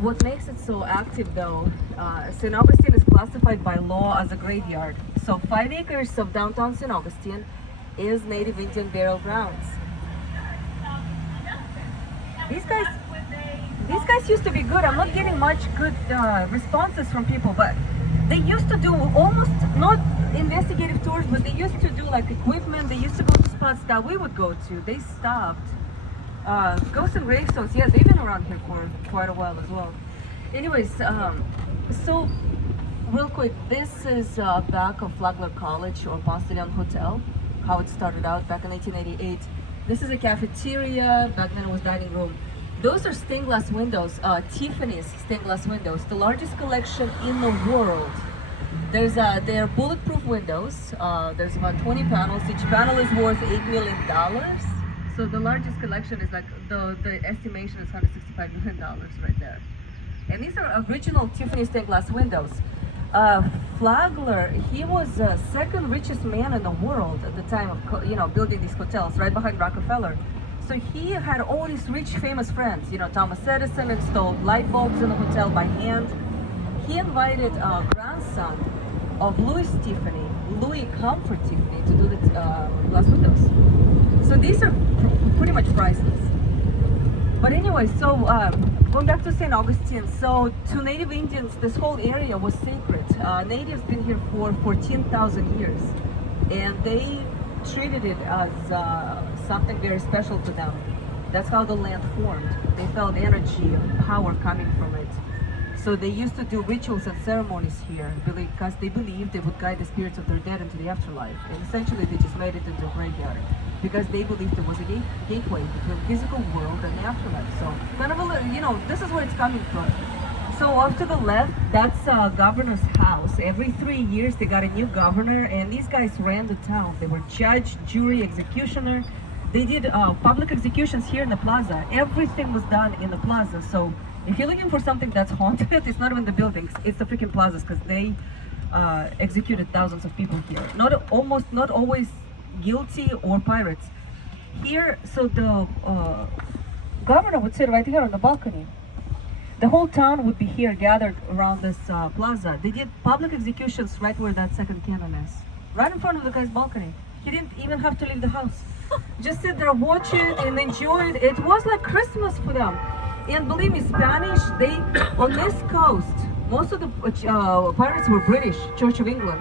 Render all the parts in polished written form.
What makes it so active though, St. Augustine is classified by law as a graveyard. So 5 acres of downtown St. Augustine is Native Indian burial grounds. These guys, these guys used to be good. I'm not getting much good responses from people, but they used to do almost not investigative tours, but they used to do like equipment. They used to go to spots that we would go to. They stopped. Ghosts and gravestones, yeah, they've been around here for quite a while as well. Anyways, so real quick, this is back of Flagler College or Bostonian Hotel, how it started out back in 1988. This is a cafeteria, back then it was dining room. Those are stained glass windows, Tiffany's stained glass windows, the largest collection in the world. They're bulletproof windows. There's about 20 panels. Each panel is worth $8 million. So the largest collection is like, the estimation is $165 million right there. And these are original Tiffany stained glass windows. Flagler, he was the second richest man in the world at the time of, building these hotels, right behind Rockefeller. So he had all these rich, famous friends. Thomas Edison installed light bulbs in the hotel by hand. He invited a grandson of Louis Tiffany, Louis Comfort Tiffany, to do the glass windows. So these are pretty much priceless. But anyway, so going back to St. Augustine, so to Native Indians, this whole area was sacred. Natives been here for 14,000 years, and they treated it as something very special to them. That's how the land formed. They felt energy and power coming from it. So they used to do rituals and ceremonies here because they believed they would guide the spirits of their dead into the afterlife. And essentially they just made it into a graveyard because they believed there was a gateway between the physical world and the afterlife. So kind of a, this is where it's coming from. So off to the left, that's governor's house. Every 3 years they got a new governor, and these guys ran the town. They were judge, jury, executioner. They did public executions here in the plaza. Everything was done in the plaza. So if you're looking for something that's haunted, it's not even the buildings, it's the freaking plazas, because they executed thousands of people here. Not always guilty or pirates. Here, so the governor would sit right here on the balcony. The whole town would be here gathered around this plaza. They did public executions right where that second cannon is. Right in front of the guy's balcony. He didn't even have to leave the house. Just sit there, watch it, and enjoy it. It was like Christmas for them. And believe me, Spanish, on this coast, most of the pirates were British, Church of England.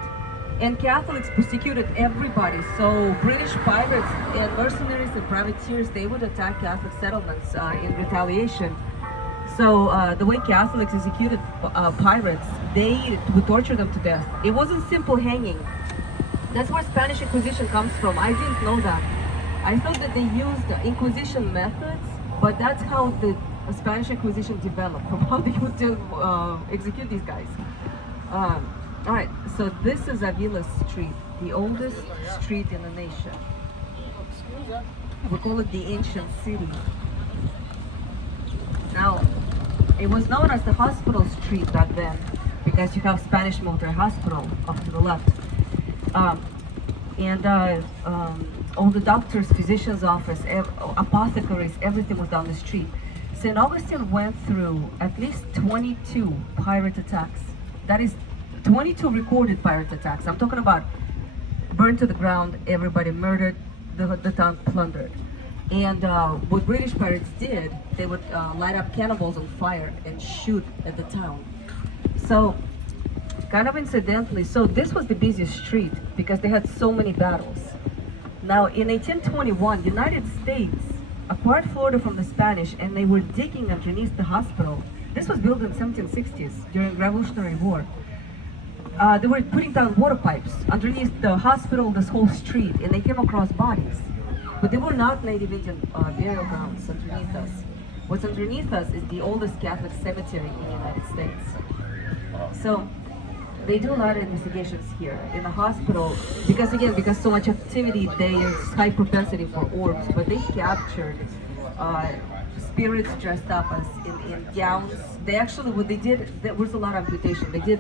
And Catholics persecuted everybody. So British pirates and mercenaries and privateers, they would attack Catholic settlements in retaliation. So the way Catholics executed pirates, they would torture them to death. It wasn't simple hanging. That's where Spanish Inquisition comes from. I didn't know that. I thought that they used Inquisition methods, but that's how the Spanish Inquisition developed, from how they would execute these guys. All right, so this is Avila Street, the oldest street in the nation. We call it the ancient city. Now, it was known as the Hospital Street back then because you have Spanish Military Hospital off to the left. All the doctors, physician's office, apothecaries, everything was down the street. St. Augustine went through at least 22 pirate attacks. That is 22 recorded pirate attacks. I'm talking about burned to the ground, everybody murdered, the town plundered. And what British pirates did, they would light up cannonballs on fire and shoot at the town. So, kind of incidentally, so this was the busiest street because they had so many battles. Now, in 1821, United States acquired Florida from the Spanish, and they were digging underneath the hospital. This was built in the 1760s during Revolutionary War. They were putting down water pipes underneath the hospital, this whole street, and they came across bodies. But they were not Native Indian burial grounds underneath us. What's underneath us is the oldest Catholic cemetery in the United States. So they do a lot of investigations here in the hospital because so much activity, there's high propensity for orbs, but they captured spirits dressed up as in gowns. They actually, what they did, there was a lot of amputation.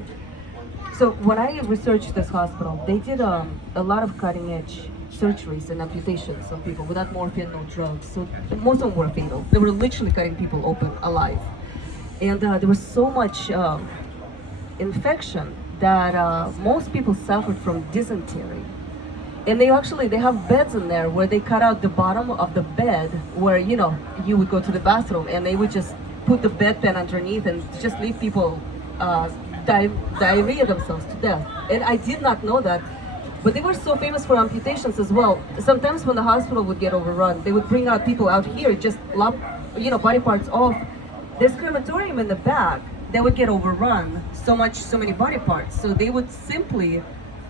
So when I researched this hospital, they did a lot of cutting edge surgeries and amputations on people without morphine, no drugs. So most of them were fatal. They were literally cutting people open alive. And there was so much infection that most people suffered from dysentery. And they have beds in there where they cut out the bottom of the bed where, you know, you would go to the bathroom, and they would just put the bedpan underneath and just leave people diarrhea themselves to death. And I did not know that. But they were so famous for amputations as well. Sometimes when the hospital would get overrun, they would bring out people out here, just lop, you know, body parts off. There's crematorium in the back. They would get overrun so many body parts. So they would simply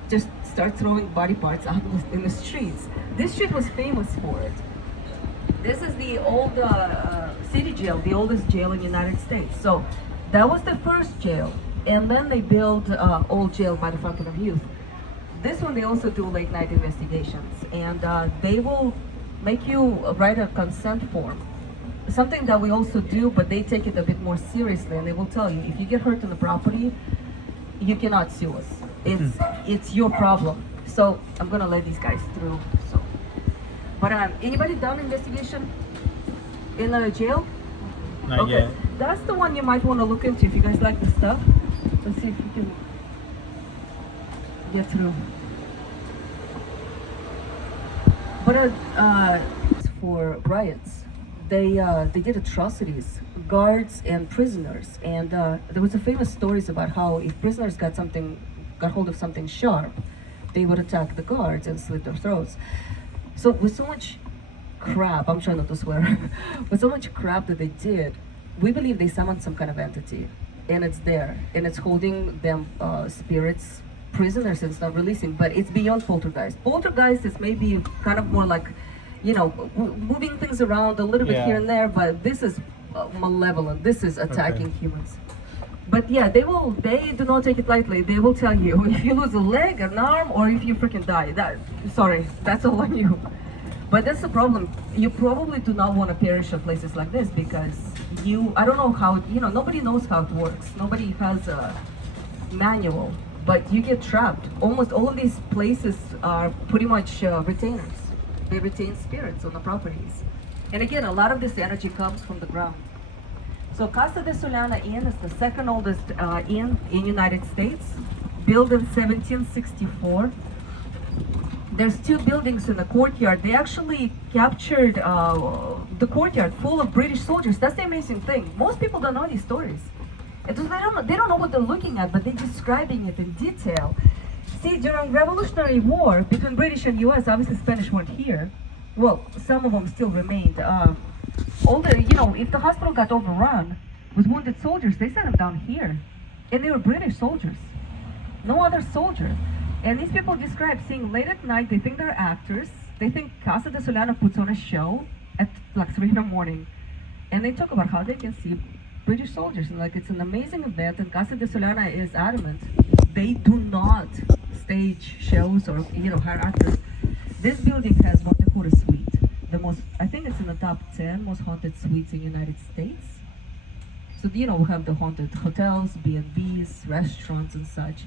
just start throwing body parts out in the streets. This street was famous for it. This is the old city jail, the oldest jail in the United States. So that was the first jail. And then they built old jail by the Fountain of Youth. This one, they also do late night investigations, and they will make you write a consent form. Something that we also do, but they take it a bit more seriously, and they will tell you, if you get hurt on the property, you cannot sue us. It's your problem. So I'm gonna let these guys through. So, but anybody done investigation in a jail? Not okay, yet. that's the one you might want to look into if you guys like the stuff. Let's see if you can get through. But for riots, they did atrocities, guards and prisoners, and there was a famous stories about how if prisoners got hold of something sharp, they would attack the guards and slit their throats. So with so much crap, I'm trying not to swear, with so much crap that they did, we believe they summoned some kind of entity, and it's there, and it's holding them spirits, prisoners, and it's not releasing. But it's beyond poltergeist. Poltergeist is maybe kind of more like, you know, moving things around a little bit here and there, but this is malevolent. This is attacking humans. But yeah, they do not take it lightly. They will tell you if you lose a leg, an arm, or if you freaking die. Sorry, that's all on you. But that's the problem. You probably do not want to perish at places like this because I don't know how, you know, nobody knows how it works. Nobody has a manual, but you get trapped. Almost all of these places are pretty much retainers. They retain spirits on the properties. And again, a lot of this energy comes from the ground. So Casa de Solana Inn is the second oldest inn in United States, built in 1764. There's two buildings in the courtyard. They actually captured the courtyard full of British soldiers. That's the amazing thing. Most people don't know these stories. They don't know what they're looking at, but they're describing it in detail. See, during Revolutionary War between British and US, obviously Spanish weren't here. Well, some of them still remained. If the hospital got overrun with wounded soldiers, they sent them down here. And they were British soldiers. No other soldier. And these people describe seeing late at night, they think they're actors. They think Casa de Solana puts on a show at like 3 in the morning. And they talk about how they can see British soldiers. And like, it's an amazing event, and Casa de Solana is adamant. They do not stage shows or, hire actors. This building has what they call a suite. I think it's in the top 10 most haunted suites in the United States. So, we have the haunted hotels, B&Bs, restaurants and such.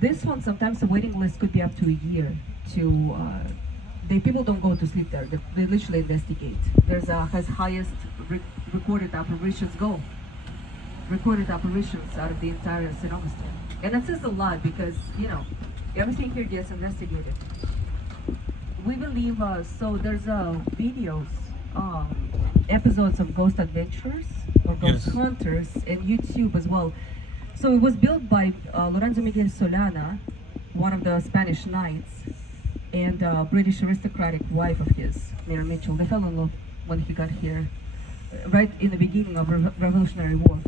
This one, sometimes the waiting list could be up to a year people don't go to sleep there. They literally investigate. Has highest recorded apparitions out of the entire St. Augustine. And that says a lot because, everything here gets investigated. We believe, so there's videos, episodes of Ghost Adventures or Ghost Hunters and YouTube as well. So it was built by Lorenzo Miguel Solana, one of the Spanish knights, and a British aristocratic wife of his, Mary Mitchell. They fell in love when he got here, right in the beginning of Revolutionary War.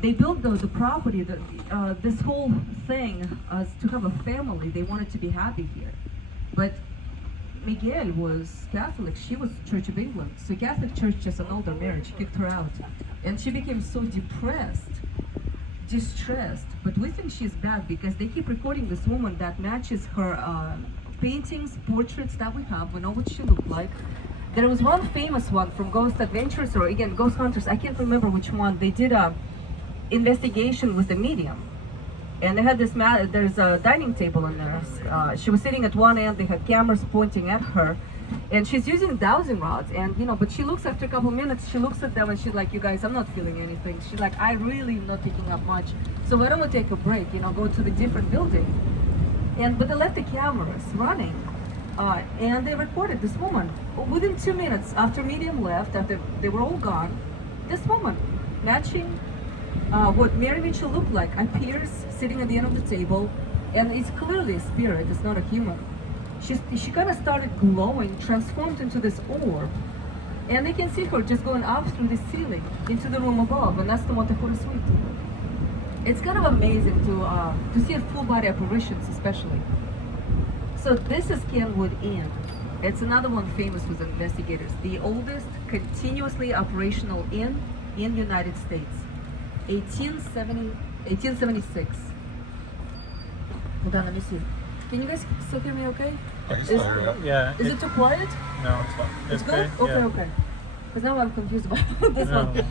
They built the property, this whole thing to have a family. They wanted to be happy here. But Miguel was Catholic, she was Church of England. So Catholic Church just annulled their marriage, kicked her out. And she became so distressed. But we think she's bad because they keep recording this woman that matches her paintings, portraits that we have. We know what she looked like. There was one famous one from Ghost Adventures, or again, Ghost Hunters, I can't remember which one. They did a investigation with the medium. And they had this there's a dining table in there. She was sitting at one end, they had cameras pointing at her, and she's using dowsing rods. And but she looks, after a couple minutes, she looks at them and she's like, you guys, I'm not feeling anything. She's like, I really am not picking up much. So why don't we take a break, go to the different building. But they left the cameras running. And they recorded this woman. Within 2 minutes after medium left, after they were all gone, this woman, matching what Mary Mitchell looked like, appears sitting at the end of the table, and it's clearly a spirit, it's not a human. She kind of started glowing, transformed into this orb, and they can see her just going up through the ceiling into the room above, and that's the Montefort suite. It's kind of amazing to see a full body apparitions, especially. So this is Kenwood Inn. It's another one famous with investigators. The oldest continuously operational inn in United States. 1876. Hold on, let me see. Can you guys still hear me okay? Yeah. Is it too quiet? No, it's fine. It's good? Okay, yeah. okay. Because now I'm confused about this No. one.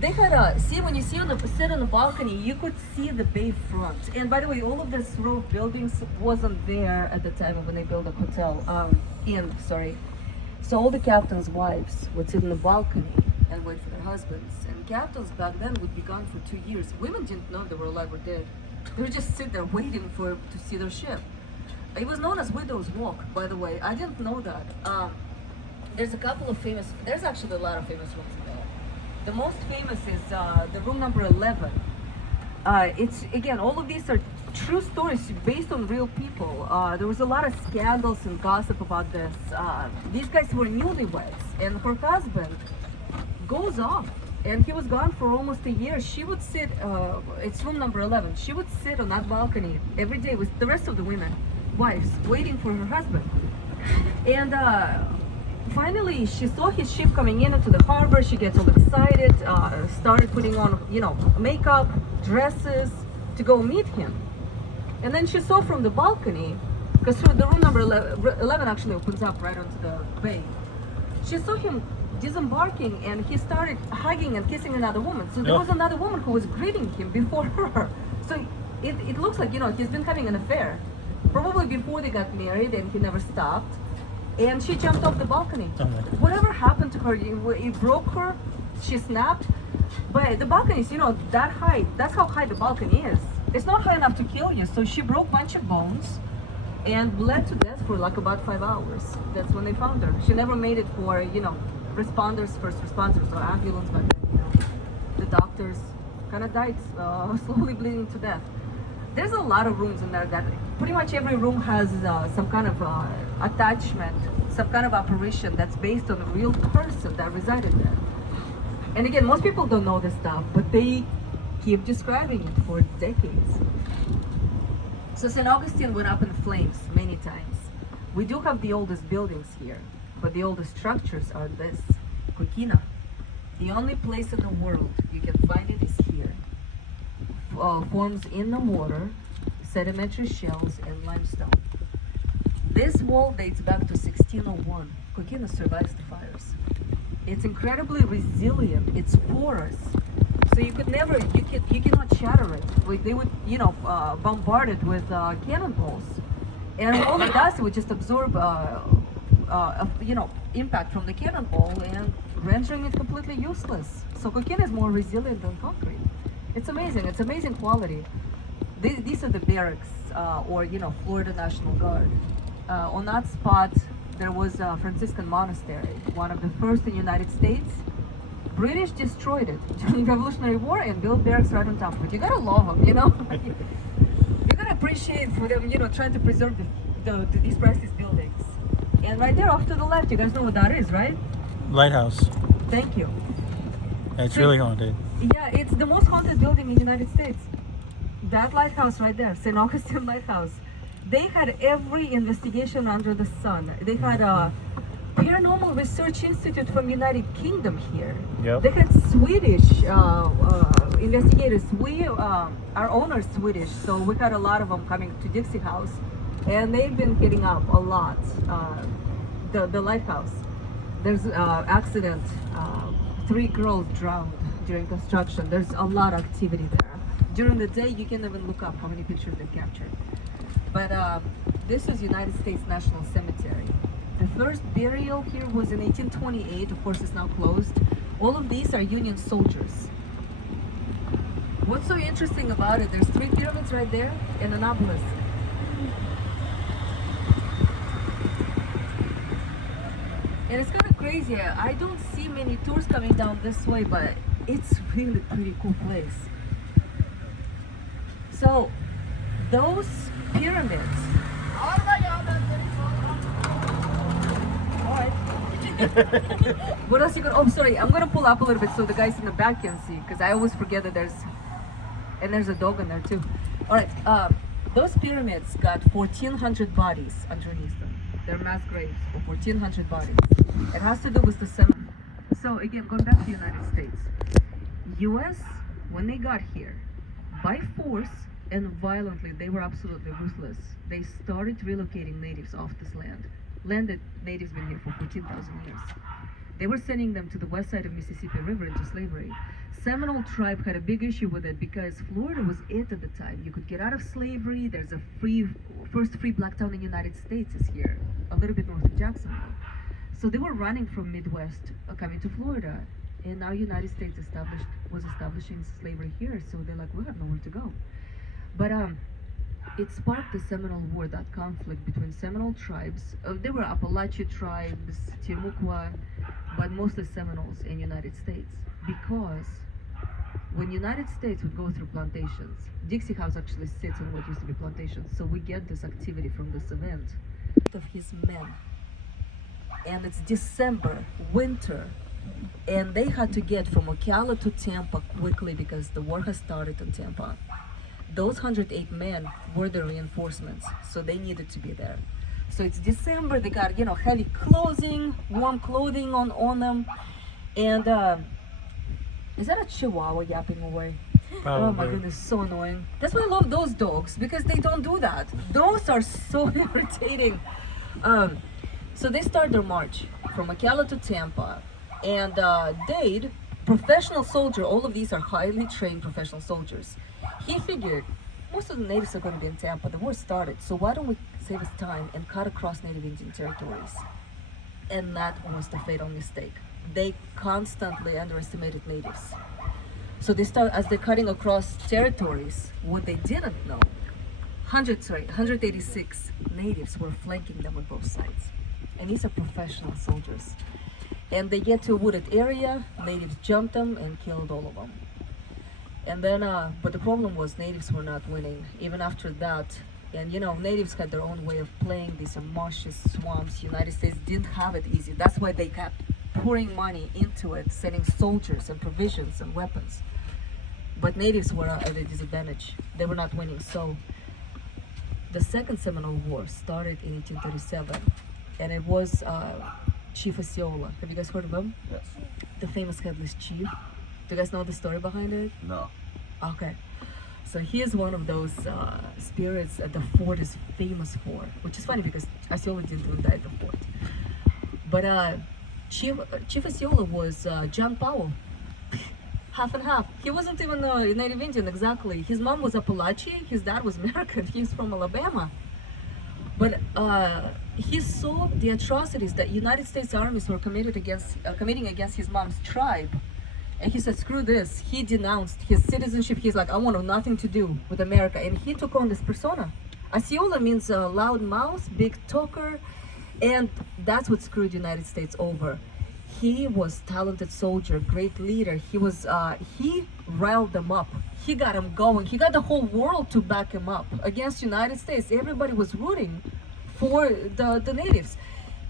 They had see, when you sit on the balcony, you could see the bay front. And by the way, all of this row of buildings wasn't there at the time when they built the hotel, inn, sorry. So all the captains' wives would sit on the balcony and wait for their husbands. And captains back then would be gone for 2 years. Women didn't know they were alive or dead. They would just sit there waiting to see their ship. It was known as Widow's Walk, by the way. I didn't know that. There's actually a lot of famous rooms in there. The most famous is the room number 11. It's, again, all of these are true stories based on real people. There was a lot of scandals and gossip about this. These guys were newlyweds, and her husband goes off, and he was gone for almost a year. She would sit, it's room number 11, she would sit on that balcony every day with the rest of the wives, waiting for her husband. And finally, she saw his ship coming into the harbor. She gets all excited, started putting on, makeup, dresses to go meet him. And then she saw from the balcony, because the room number 11 actually opens up right onto the bay. She saw him disembarking, and he started hugging and kissing another woman. So there was another woman who was greeting him before her. So it looks like, he's been having an affair. Probably before they got married, and he never stopped. And she jumped off the balcony. Oh Whatever happened to her, it broke her, she snapped. But the balconies, that high, that's how high the balcony is. It's not high enough to kill you, so she broke a bunch of bones and bled to death for like about 5 hours. That's when they found her. She never made it for, first responders or ambulance back then. The doctors kind of died, slowly bleeding to death. There's a lot of rooms in there that pretty much every room has some kind of attachment, some kind of apparition that's based on a real person that resided there. And again, most people don't know this stuff, but they keep describing it for decades. So St. Augustine went up in flames many times. We do have the oldest buildings here, but the oldest structures are this, Coquina. The only place in the world you can find it is here. Forms in the mortar, sedimentary shells, and limestone. This wall dates back to 1601. Coquina survives the fires. It's incredibly resilient. It's porous, so you cannot shatter it. Like they would, bombard it with cannonballs, and all it does, it would just absorb, impact from the cannonball and rendering it completely useless. So Coquina is more resilient than concrete. It's amazing. It's amazing quality. These are the barracks, or Florida National Guard. On that spot, there was a Franciscan monastery, one of the first in the United States. British destroyed it during the Revolutionary War and built barracks right on top of it. You gotta love them, You gotta appreciate for them, trying to preserve these priceless buildings. And right there off to the left, you guys know what that is, right? Lighthouse. Thank you. It's really haunted. Yeah, it's the most haunted building in the United States. That lighthouse right there, St. Augustine Lighthouse. They had every investigation under the sun. They had a Paranormal Research Institute from United Kingdom here. Yep. They had Swedish investigators. Our owner's Swedish, so we had a lot of them coming to Dixie House. And they've been hitting up a lot, the lighthouse. There's accident, 3 girls drowned during construction. There's a lot of activity there. During the day, you can even look up how many pictures they've captured. But this is United States National Cemetery. The first burial here was in 1828. Of course, it's now closed. All of these are Union soldiers. What's so interesting about it, there's 3 pyramids right there and an obelisk. And it's kind of crazy. I don't see many tours coming down this way, but it's really pretty cool place. So those pyramids. What else you got? Oh, sorry. I'm gonna pull up a little bit so the guys in the back can see, because I always forget that there's a dog in there too. All right. Those pyramids got 1,400 bodies underneath them. They're mass graves of 1,400 bodies. It has to do with the cemetery. So again, going back to the United States, U.S. when they got here, by force and violently, they were absolutely ruthless. They started relocating natives off this land that natives been here for 14,000 years. They were sending them to the west side of Mississippi River into slavery. Seminole tribe had a big issue with it because Florida was it at the time. You could get out of slavery. There's a first free black town in the United States is here, a little bit north of Jacksonville. So they were running from Midwest, coming to Florida, and now United States was establishing slavery here. So they're like, we have nowhere to go. But it sparked the Seminole War, that conflict between Seminole tribes. There were Appalachian tribes, Timucua, but mostly Seminoles in the United States. Because when United States would go through plantations, Dixie House actually sits on what used to be plantations, so we get this activity from this event of his men. And it's December, winter, and they had to get from Ocala to Tampa quickly because the war has started in Tampa. Those 108 men were the reinforcements, so they needed to be there. So it's December, they got, heavy clothing, warm clothing on them. And is that a Chihuahua yapping away? Probably. Oh my goodness, so annoying. That's why I love those dogs, because they don't do that. Those are so irritating. So they start their march from Ocala to Tampa, and Dade, professional soldier, all of these are highly trained professional soldiers. He figured most of the natives are going to be in Tampa. The war started, so why don't we save us time and cut across Native Indian territories? And that was the fatal mistake. They constantly underestimated natives. So they start, as they're cutting across territories, what they didn't know, 186 natives were flanking them on both sides. And these are professional soldiers. And they get to a wooded area, natives jumped them and killed all of them. And then, but the problem was natives were not winning, even after that. And natives had their own way of playing these marshes, swamps. United States didn't have it easy. That's why they kept pouring money into it, sending soldiers and provisions and weapons. But natives were at a disadvantage. They were not winning. So the Second Seminole War started in 1837, and it was Chief Osceola. Have you guys heard of him? Yes. The famous headless chief. Do you guys know the story behind it? No. Okay. So he is one of those spirits that the fort is famous for, which is funny because Osceola didn't even die at the fort. But Chief Osceola was John Powell, half and half. He wasn't even a Native Indian exactly. His mom was Appalachian, his dad was American. He's from Alabama. But he saw the atrocities that United States armies were committing against his mom's tribe. And he said, screw this. He denounced his citizenship. He's like, I want nothing to do with America. And he took on this persona. Osceola means loud mouth, big talker. And that's what screwed the United States over. He was a talented soldier, great leader. He riled them up. He got them going. He got the whole world to back him up against the United States. Everybody was rooting for the natives.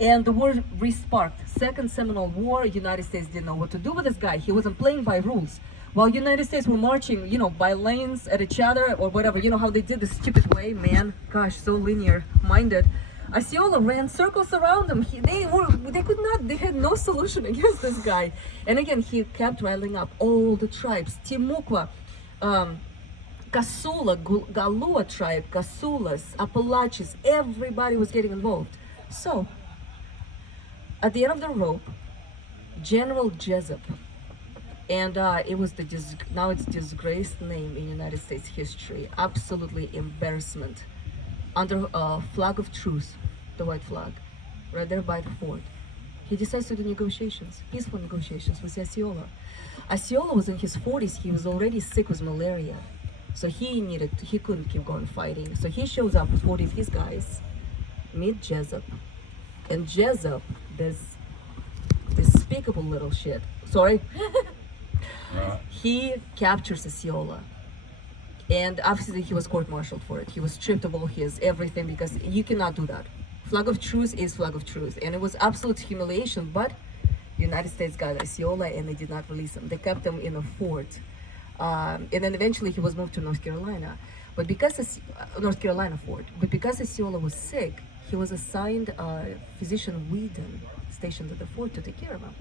And the war re-sparked. Second Seminole War, United States didn't know what to do with this guy. He wasn't playing by rules. While United States were marching, by lanes at each other or whatever, how they did the stupid way, man, gosh, so linear-minded. Osceola ran circles around them. They had no solution against this guy. And again, he kept riling up all the tribes. Timucua, Casula, Galua tribe, Casulas, Appalachians, everybody was getting involved. So, at the end of the rope, General Jessup, And it was now it's disgraced name in United States history. Absolutely embarrassment. Under flag of truce, the white flag, right there by the fort. He decides to do negotiations, peaceful negotiations with Osceola. Osceola was in his 40s. He was already sick with malaria, so he couldn't keep going fighting. So he shows up with 40 of his guys, meet Jessup, and Jessup, this despicable little shit. Sorry. He captures Osceola, and obviously he was court-martialed for it. He was stripped of all his everything, because you cannot do that. Flag of truce is flag of truce, and it was absolute humiliation. But the United States got Osceola, and they did not release him. They kept him in a fort, and then eventually he was moved to North Carolina. But because North Carolina fort, but because Osceola was sick, he was assigned physician Whedon, stationed at the fort, to take care of him.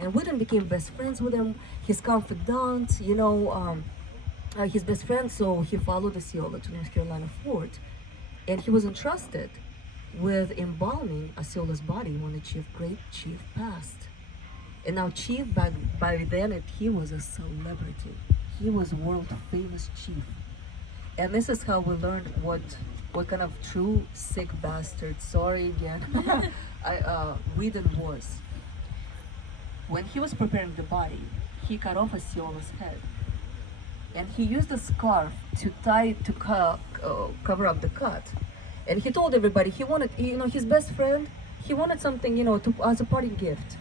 And Whedon became best friends with him, his confidant, his best friend. So he followed Osceola to North Carolina fort, and he was entrusted with embalming Osceola's body when the great chief passed. And now Chief, by then, he was a celebrity. He was world famous chief. And this is how we learned what kind of true sick bastard, sorry again, Whedon was. When he was preparing the body, he cut off Osceola's head, and he used a scarf to cover up the cut. And he told everybody he wanted, his best friend, he wanted something, as a parting gift.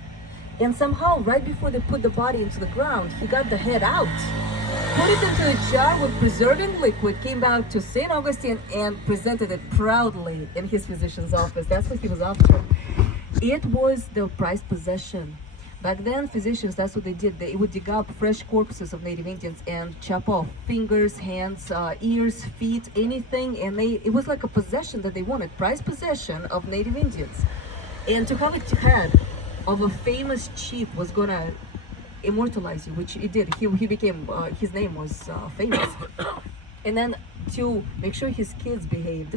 And somehow, right before they put the body into the ground, he got the head out, put it into a jar with preserving liquid, came back to St. Augustine, and presented it proudly in his physician's office. That's what he was after. It was their prized possession. Back then, physicians, that's what they did. They would dig up fresh corpses of Native Indians and chop off fingers, hands, ears, feet, anything. And it was like a possession that they wanted, prized possession of Native Indians. And to have a head of a famous chief was gonna immortalize you, which it did. He became, his name was famous. And then to make sure his kids behaved,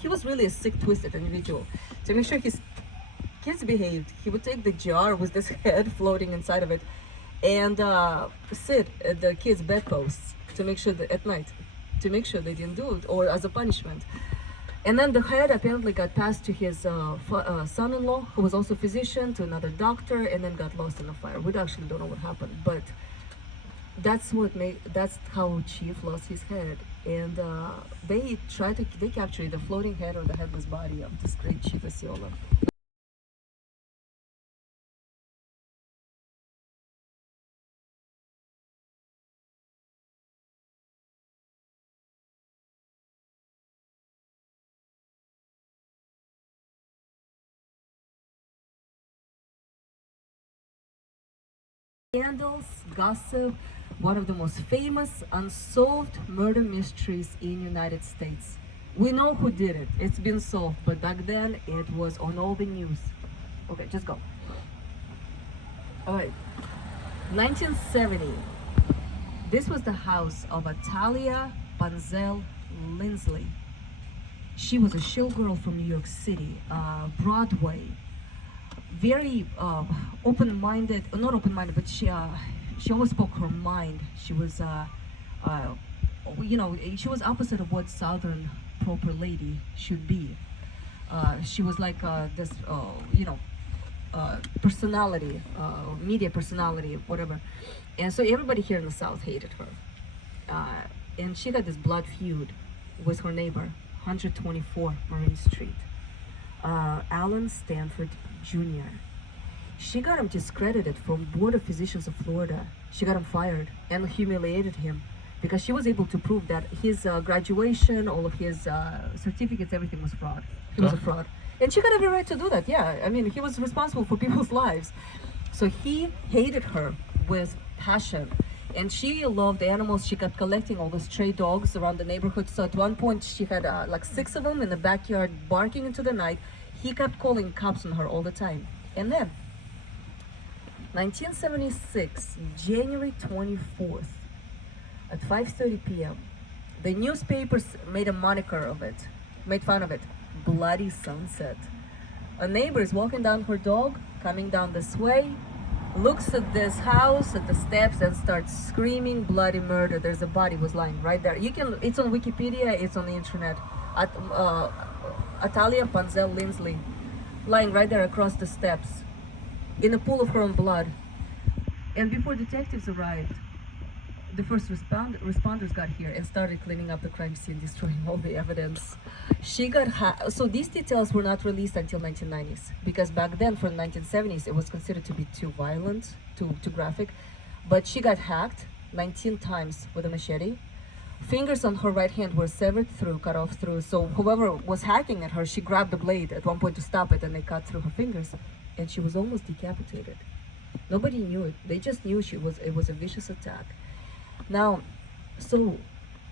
he was really a sick, twisted individual. To make sure his kids behaved, he would take the jar with this head floating inside of it and sit at the kids' bedposts to make sure that at night, to make sure they didn't do it, or as a punishment. And then the head apparently got passed to his son-in-law, who was also a physician, to another doctor, and then got lost in a fire. We actually don't know what happened, but that's how Chief lost his head. And they captured the floating head or the headless body of this great Chief Osceola. Scandals, gossip, one of the most famous unsolved murder mysteries in United States. We know who did it. It's been solved, but back then it was on all the news. Okay, just go. All right. 1970. This was the house of Atalia Banzel Lindsley. She was a showgirl from New York City, Broadway. Very open-minded, not open-minded, but she always spoke her mind. She was, she was opposite of what Southern proper lady should be. She was like this, personality, media personality, whatever. And so everybody here in the South hated her. And she had this blood feud with her neighbor, 124 Marine Street. Alan Stanford Jr. She got him discredited from Board of Physicians of Florida. She got him fired and humiliated him because she was able to prove that his graduation, all of his certificates, everything was fraud. He was a fraud. And she got every right to do that, yeah. I mean, he was responsible for people's lives. So he hated her with passion. And she loved animals. She kept collecting all the stray dogs around the neighborhood. So at one point, she had like 6 of them in the backyard barking into the night. He kept calling cops on her all the time. And then, 1976, January 24th, at 5:30 p.m., the newspapers made a moniker of it, made fun of it, Bloody Sunset. A neighbor is walking down her dog, coming down this way, looks at this house at the steps and starts screaming bloody murder. There's a body was lying right there. You can, it's on Wikipedia, it's on the internet. Atalia Panzel Lindsley lying right there across the steps in a pool of her own blood. And before detectives arrived, the first responders got here and started cleaning up the crime scene, destroying all the evidence. She got so these details were not released until 1990s, because back then, for the 1970s, it was considered to be too violent, too graphic. But she got hacked 19 times with a machete. Fingers on her right hand were severed through, cut off through. So whoever was hacking at her, she grabbed the blade at one point to stop it, and they cut through her fingers, and she was almost decapitated. Nobody knew it. They just knew it was a vicious attack. Now, so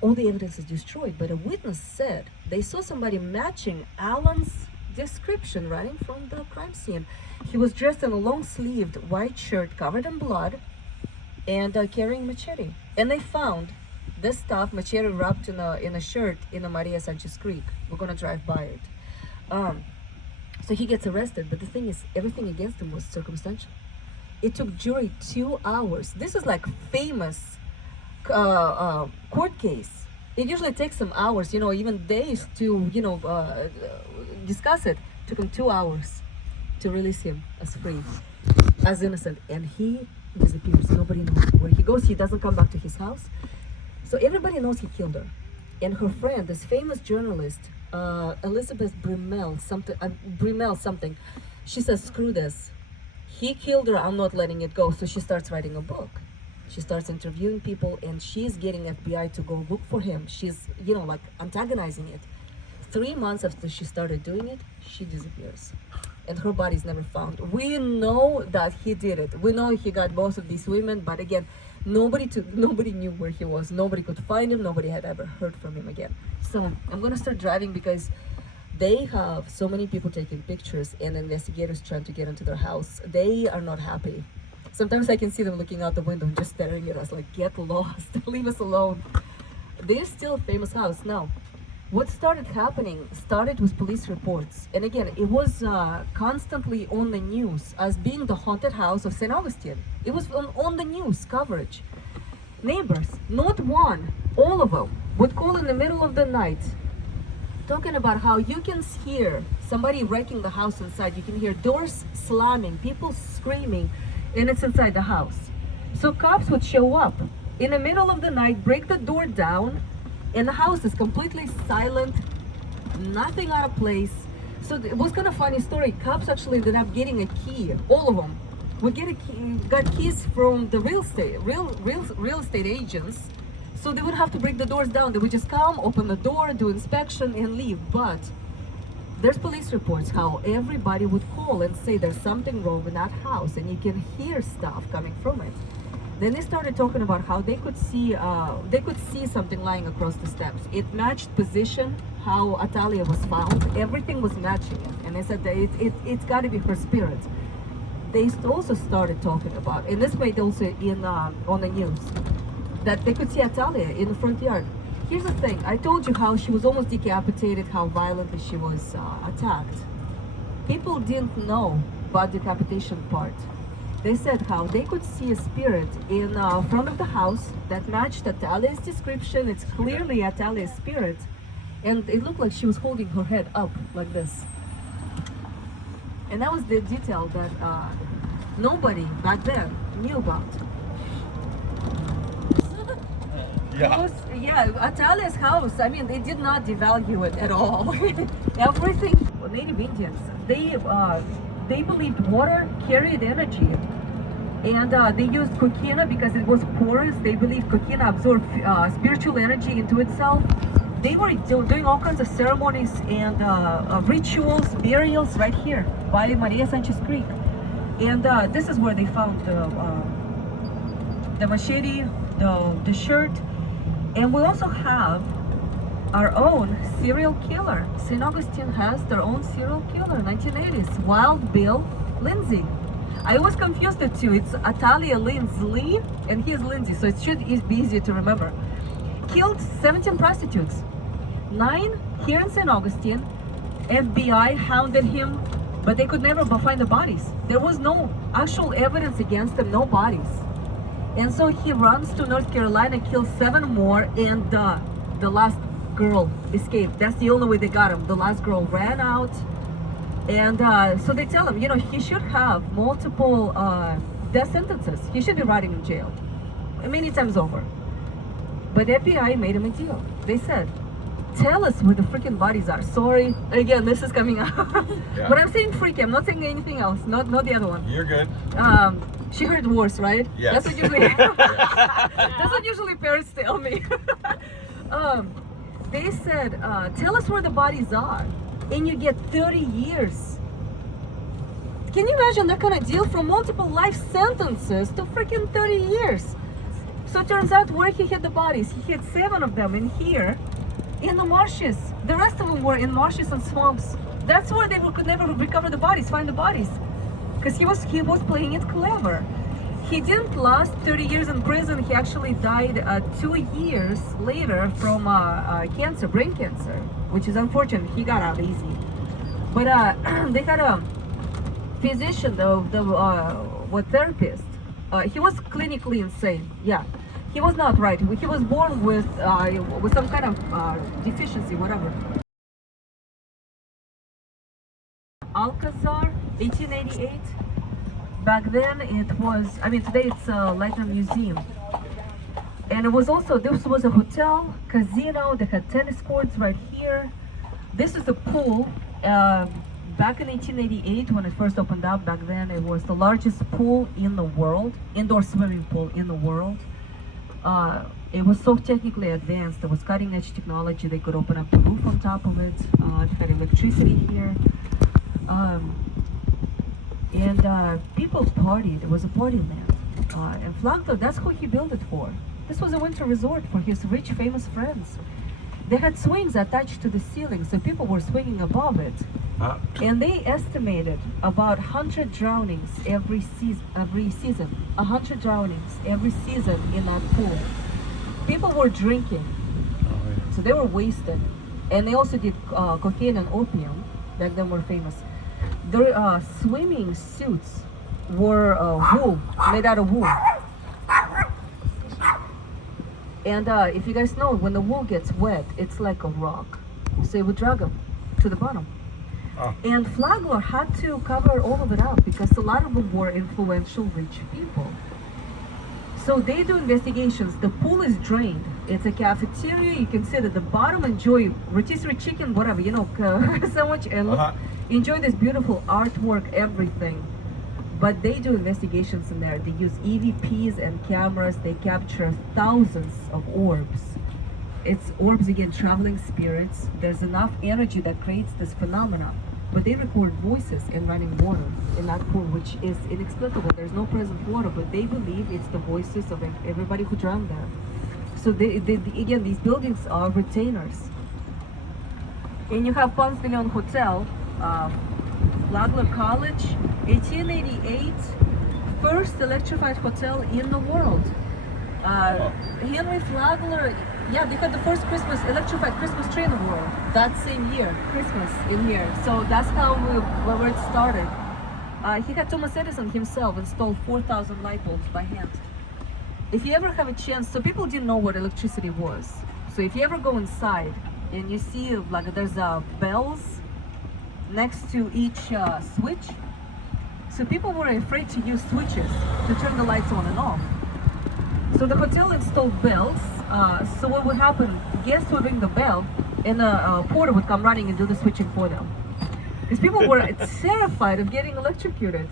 all the evidence is destroyed, but a witness said they saw somebody matching Alan's description running from the crime scene. He was dressed in a long-sleeved white shirt covered in blood and carrying machete. And they found this stuff, machete wrapped in a shirt in a Maria Sanchez Creek. We're gonna drive by it. So he gets arrested, but the thing is, everything against him was circumstantial. It took jury 2 hours. This is like famous court case. It usually takes some hours, even days to, discuss it. It took him 2 hours to release him as free, as innocent. And he disappears. Nobody knows where he goes. He doesn't come back to his house. So everybody knows he killed her. And her friend, this famous journalist, Elizabeth Brimell something, she says, screw this. He killed her, I'm not letting it go. So she starts writing a book. She starts interviewing people, and she's getting FBI to go look for him. She's, like antagonizing it. 3 months after she started doing it, she disappears. And her body's never found. We know that he did it. We know he got both of these women, but again, nobody knew where he was. Nobody could find him. Nobody had ever heard from him again. So I'm gonna start driving because they have so many people taking pictures and investigators trying to get into their house. They are not happy. Sometimes I can see them looking out the window and just staring at us like, get lost, leave us alone. They're still a famous house. Now, what started with police reports. And again, it was constantly on the news as being the haunted house of St. Augustine. It was on the news coverage. Neighbors, not one, all of them, would call in the middle of the night, talking about how you can hear somebody wrecking the house inside. You can hear doors slamming, people screaming, and it's inside the house. So cops would show up in the middle of the night, break the door down, and the house is completely silent, nothing out of place. So it was kind of funny story. Cops actually ended up getting a key. All of them would get a key, got keys from the real estate agents. So they would have to break the doors down. They would just come, open the door, do inspection, and leave. But there's police reports how everybody would call and say there's something wrong in that house, and you can hear stuff coming from it. Then they started talking about how they could see something lying across the steps. It matched position, how Atalia was found. Everything was matching it, and they said that it's got to be her spirit. They also started talking about, and this made also on the news, that they could see Atalia in the front yard. Here's the thing, I told you how she was almost decapitated, how violently she was attacked. People didn't know about the decapitation part. They said how they could see a spirit in front of the house that matched Atalia's description. It's clearly Atalia's spirit. And it looked like she was holding her head up like this. And that was the detail that nobody back then knew about. Yeah, Atalia's house, I mean, they did not devalue it at all. Everything. Native Indians, they believed water carried energy. And they used coquina because it was porous. They believed coquina absorbed spiritual energy into itself. They were doing all kinds of ceremonies and rituals, burials right here by Maria Sanchez Creek. And this is where they found the machete, the shirt. And we also have our own serial killer. St. Augustine has their own serial killer, 1980s, Wild Bill Lindsay. I always confused the two. It's Atalia Lindsley and he is Lindsay, so it should be easier to remember. Killed 17 prostitutes, 9 here in St. Augustine. FBI hounded him but they could never find the bodies. There was no actual evidence against them, no bodies. And so he runs to North Carolina, kills 7 more, and the last girl escaped. That's the only way they got him. The last girl ran out, and so they tell him, you know, he should have multiple death sentences. He should be rotting in jail many times over. But the FBI made him a deal. They said, tell us where the freaking bodies are. Sorry, again, this is coming out. Yeah. But I'm saying freaky, I'm not saying anything else, not the other one. You're good. She heard worse, right? Yes. That's what usually, that's what usually parents tell me. They said, tell us where the bodies are, and you get 30 years. Can you imagine that kind of deal, from multiple life sentences to freaking 30 years? So it turns out where he hid the bodies, he hid 7 of them in here, in the marshes. The rest of them were in marshes and swamps. That's where they could never recover the bodies, find the bodies. Because he was playing it clever. He didn't last 30 years in prison. He actually died 2 years later from cancer, brain cancer, which is unfortunate. He got out easy. But they had a physician, what therapist. He was clinically insane. Yeah, he was not right. He was born with some kind of deficiency, whatever. Alcazar, 1888. Back then it was, I mean today it's a Latin museum. And it was also, this was a hotel, casino, they had tennis courts right here. This is a pool. Back in 1888 when it first opened up, back then it was the largest pool in the world, indoor swimming pool in the world. It was so technically advanced, there was cutting edge technology, they could open up the roof on top of it, they had electricity here. People partied. It was a party land. And Flagler, that's who he built it for. This was a winter resort for his rich, famous friends. They had swings attached to the ceiling, so people were swinging above it. And they estimated about 100 drownings every season. 100 drownings every season in that pool. People were drinking, so they were wasted. And they also did cocaine and opium. Back then were famous. Their swimming suits were wool, made out of wool. And if you guys know, when the wool gets wet, it's like a rock. So it would drag them to the bottom. Oh. And Flagler had to cover all of it up because a lot of them were influential, rich people. So they do investigations. The pool is drained. It's a cafeteria. You can sit at the bottom, enjoy rotisserie chicken, whatever, you know, sandwich, and look, enjoy this beautiful artwork, everything. But they do investigations in there. They use EVPs and cameras. They capture thousands of orbs. It's orbs, again, traveling spirits. There's enough energy that creates this phenomena. But they record voices in running water in that pool, which is inexplicable. There's no present water, but they believe it's the voices of everybody who drowned there. So again, these buildings are retainers. And you have Ponce de Leon Hotel, Flagler College, 1888, first electrified hotel in the world. Henry Flagler, yeah, they had the first electrified Christmas tree in the world that same year, Christmas in here. So that's how where it started. He had Thomas Edison himself installed 4,000 light bulbs by hand. If you ever have a chance, so people didn't know what electricity was. So if you ever go inside and you see like there's bells next to each switch, so people were afraid to use switches to turn the lights on and off. So the hotel installed bells. So what would happen? Guests would ring the bell, and a porter would come running and do the switching for them. Because people were terrified of getting electrocuted.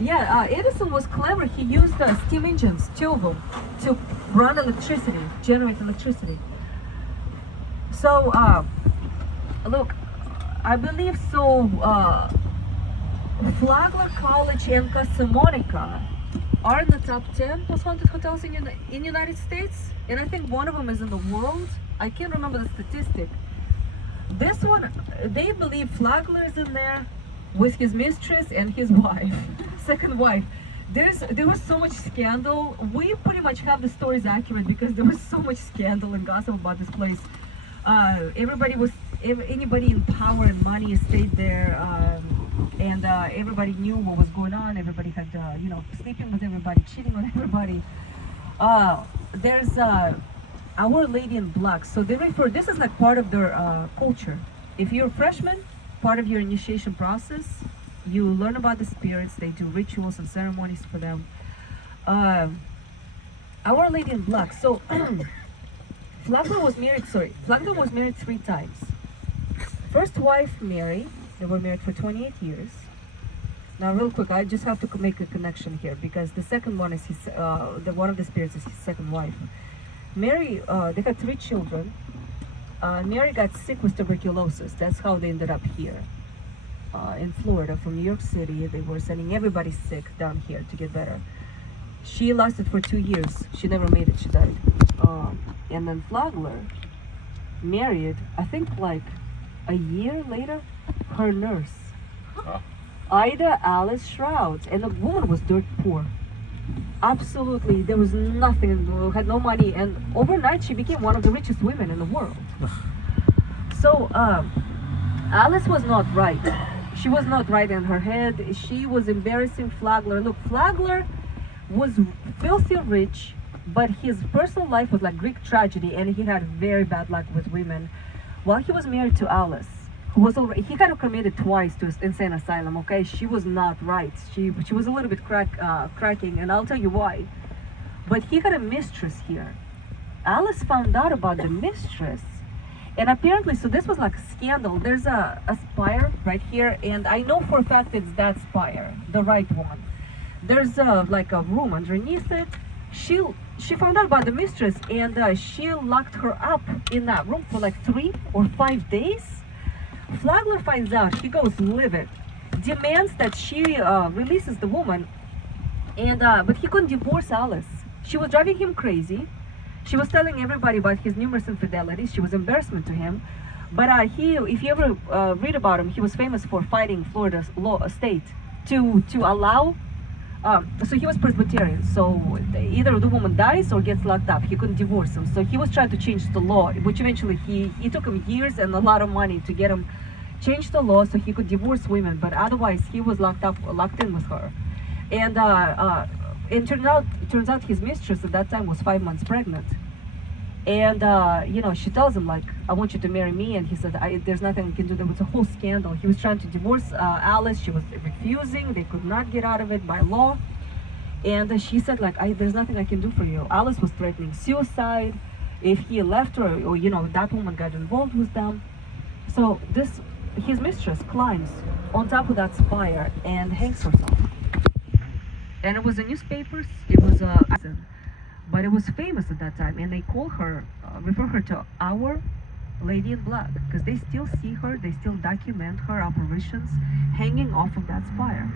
Yeah, Edison was clever. He used steam engines, 2 of them, to run electricity, generate electricity. So, look, I believe so. Flagler College and Casa Monica are in the top 10 most haunted hotels in United States, and I think one of them is in the world. I can't remember the statistic. This one, they believe Flagler is in there with his mistress and his wife, second wife. There was so much scandal. We pretty much have the stories accurate because there was so much scandal and gossip about this place. Anybody in power and money stayed there. and everybody knew what was going on. Everybody had, sleeping with everybody, cheating on everybody. There's Our Lady in Black. So they refer. This is like part of their culture. If you're a freshman, part of your initiation process, you learn about the spirits. They do rituals and ceremonies for them. Our Lady in Black. So Flagler was married. Flagler was married 3 times. First wife, Mary. They were married for 28 years. Now, real quick, I just have to make a connection here because the second one is one of the spirits is his second wife. Mary, they had 3 children. Mary got sick with tuberculosis. That's how they ended up here in Florida from New York City. They were sending everybody sick down here to get better. She lasted for 2 years. She never made it. She died. And then Flagler married, I think like a year later, her nurse. Ida Alice Shrouds, and the woman was dirt poor. Absolutely, there was nothing, had no money, and overnight she became one of the richest women in the world. So Alice was not right. She was not right in her head. She was embarrassing Flagler. Look, Flagler was filthy rich, but his personal life was like Greek tragedy, and he had very bad luck with women. While he was married to Alice, who was already, he got committed twice to insane asylum. Okay, she was not right. She was a little bit cracking, and I'll tell you why. But he had a mistress here. Alice found out about the mistress, and apparently, so this was like a scandal. There's a spire right here, and I know for a fact it's that spire, the right one. There's like a room underneath it. She found out about the mistress, and she locked her up in that room for like 3 or 5 days. Flagler finds out. He goes livid, demands that she releases the woman, and but he couldn't divorce Alice. She was driving him crazy. She was telling everybody about his numerous infidelities. She was embarrassment to him. But if you ever read about him, he was famous for fighting Florida's state to allow. So he was Presbyterian, so either the woman dies or gets locked up. He couldn't divorce him, so he was trying to change the law, which eventually it took him years and a lot of money to get him change the law so he could divorce women, but otherwise he was locked in with her. And it turns out his mistress at that time was 5 months pregnant. And she tells him, like, I want you to marry me, and he said, there's nothing I can do. There was a whole scandal. He was trying to divorce Alice. She was refusing. They could not get out of it by law. And she said, like, there's nothing I can do for you. Alice was threatening suicide if he left her, or that woman got involved with them. So his mistress climbs on top of that spire and hangs herself. And it was in newspapers. It was but it was famous at that time, and they refer her to Our Lady in Black, because they still see her, they still document her apparitions hanging off of that spire.